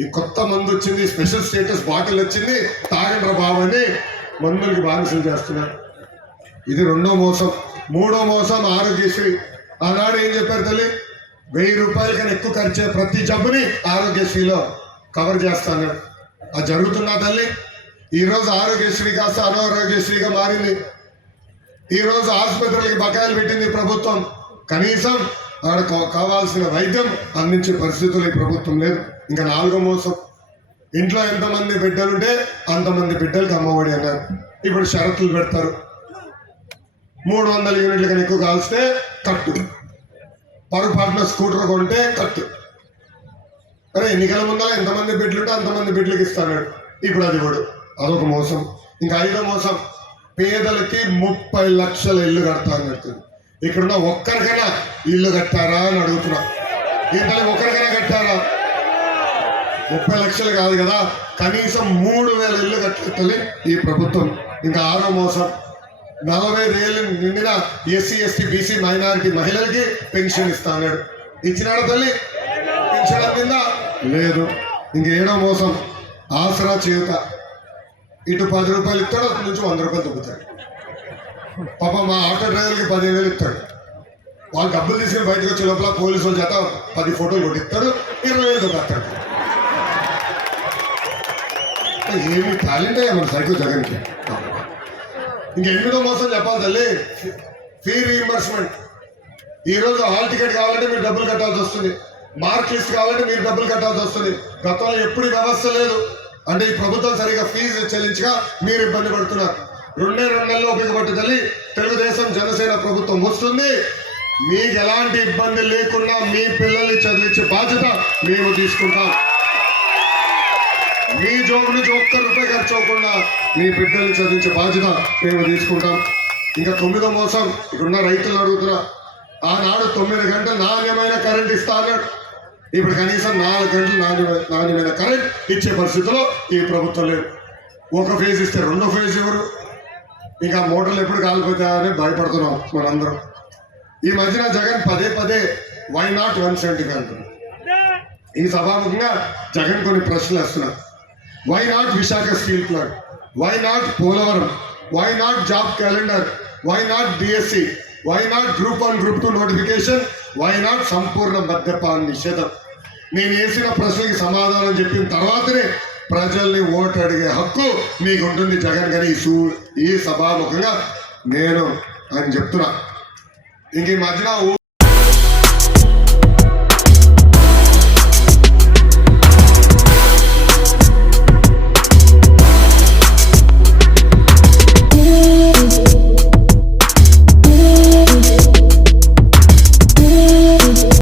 ఈ కొత్త మందు వచ్చింది, స్పెషల్ స్టేటస్ బాటిల్ వచ్చింది, తాగండ్ర బాబు అని మందులకి బానిసలు చేస్తున్నారు. ఇది రెండో మోసం. మూడో మోసం ఆరోగ్యశ్రీ. ఆనాడు ఏం చెప్పారు తల్లి? 1000 రూపాయల కన్నా ఎక్కువ ఖర్చే ప్రతి జబ్బుని ఆరోగ్యశ్రీలో కవర్ చేస్తాను. అది జరుగుతున్నా తల్లి? ఈరోజు ఆరోగ్యశ్రీ కాస్త అనారోగ్యశ్రీగా మారింది. ఈరోజు ఆసుపత్రులకి బకాయిలు పెట్టింది ప్రభుత్వం. కనీసం అక్కడ కావాల్సిన వైద్యం అందించే పరిస్థితులు ఈ ప్రభుత్వం లేదు. ఇంకా నాలుగో మోసం. ఇంట్లో ఎంతమంది బిడ్డలుంటే అంతమంది బిడ్డలకి అమ్మఒడి అన్నారు. ఇప్పుడు షరతులు పెడతారు. 300 యూనిట్ల కన్నా ఎక్కువ కాల్స్తే కట్టు, పొరపాటున స్కూటర్ కొంటే కట్టు. అరే ఎన్నికల ముందర ఎంతమంది బిడ్డలుంటే అంతమంది బిడ్డలకి ఇస్తాడు. ఇప్పుడు అది కూడా అదొక మోసం. ఇంకా ఐదో మోసం, పేదలకి 30 లక్షల ఇల్లు కడతా అని చెప్తుంది. ఇక్కడున్న ఒక్కరికైనా ఇల్లు కట్టారా అని అడుగుతున్నా. ఇంతలో ఒక్కరికైనా కట్టారా? 30 లక్షలు కాదు కదా, కనీసం 3000 ఇల్లు కట్టలేదు ఈ ప్రభుత్వం. ఇంకా ఆరో మోసం, 45 ఏళ్ళు నిండిన ఎస్సీ ఎస్టీ బీసీ మైనారిటీ మహిళలకి పెన్షన్ ఇస్తా అన్నాడు. ఇచ్చినాడు తల్లి? పెన్షన్ అందిందా? లేదు. ఇంక ఏడో మోసం, ఆసరా చేయుత. ఇటు 10 రూపాయలు ఇస్తాడు, అటు నుంచి 100 రూపాయలు తగ్గుతాడు. పాప మా ఆటో డ్రైవర్కి 15,000 ఇస్తాడు. వాళ్ళు డబ్బులు తీసుకుని బయటకు వచ్చే లోపల పోలీసు వాళ్ళ చేత 10 ఫోటోలు కొట్టిస్తాడు, 20,000 దొరుకుతాడు. ఏమి టాలెంట్ మన సైకో జగన్కి. ఇంకా 8వ మోసం చెప్పాలి తల్లి, ఫీ రీఎంబర్స్మెంట్. ఈరోజు హాల్ టికెట్ కావాలంటే మీరు డబ్బులు కట్టాల్సి వస్తుంది, మార్క్ లిస్ట్ కావాలంటే మీరు డబ్బులు కట్టాల్సి వస్తుంది. గతంలో ఎప్పుడు వ్యవస్థ లేదు. అంటే ఈ ప్రభుత్వం సరిగా ఫీజు చెల్లించగా మీరు ఇబ్బంది పడుతున్నారు. 2 నెలల్లో ఉపయోగపట్టు తల్లి, తెలుగుదేశం జనసేన ప్రభుత్వం వస్తుంది. మీకు ఎలాంటి ఇబ్బంది లేకుండా మీ పిల్లల్ని చదివించే బాధ్యత మేము తీసుకుంటాం. మీ జోబు నుంచి 1 రూపాయి ఖర్చు అవ్వకుండా మీ బిడ్డల్ని చదివించే బాధ్యత మేము తీసుకుంటాం. ఇంకా 9వ మోసం, ఇక్కడున్న రైతులు అడుగుతున్నా. ఆనాడు 9 గంటలు నాణ్యమైన కరెంట్ ఇస్తా అన్నాడు. ఇప్పుడు కనీసం 4 గంటలు నాణ్యమైన కరెంట్ ఇచ్చే పరిస్థితిలో ఈ ప్రభుత్వం లేదు. ఒక ఫేజ్ ఇస్తే 2వ ఫేజ్ ఎవరు? ఇంకా మోటార్లు ఎప్పుడు కాలిపోతాయని భయపడుతున్నాం మనందరం. ఈ మధ్యన జగన్ పదే వై నాట్ 170 అంటున్నారు. ఈ సభాముఖంగా జగన్ కొన్ని ప్రశ్నలు వేస్తున్నారు. Why not Visakha steel plant? Why not Polavaram? Why not job calendar? Why not DSC? Why not group 1 group 2 notification? Why not సంపూర్ణ మద్యపాన నిషేధం? నేను వేసిన ప్రశ్నకి సమాధానం చెప్పిన తర్వాతనే ప్రజల్ని ఓటు అడిగే హక్కు మీకు ఉంటుంది జగన్ గారి ఈ సభాముఖంగా నేను అని చెప్తున్నా. ఇంక ఈ మధ్యన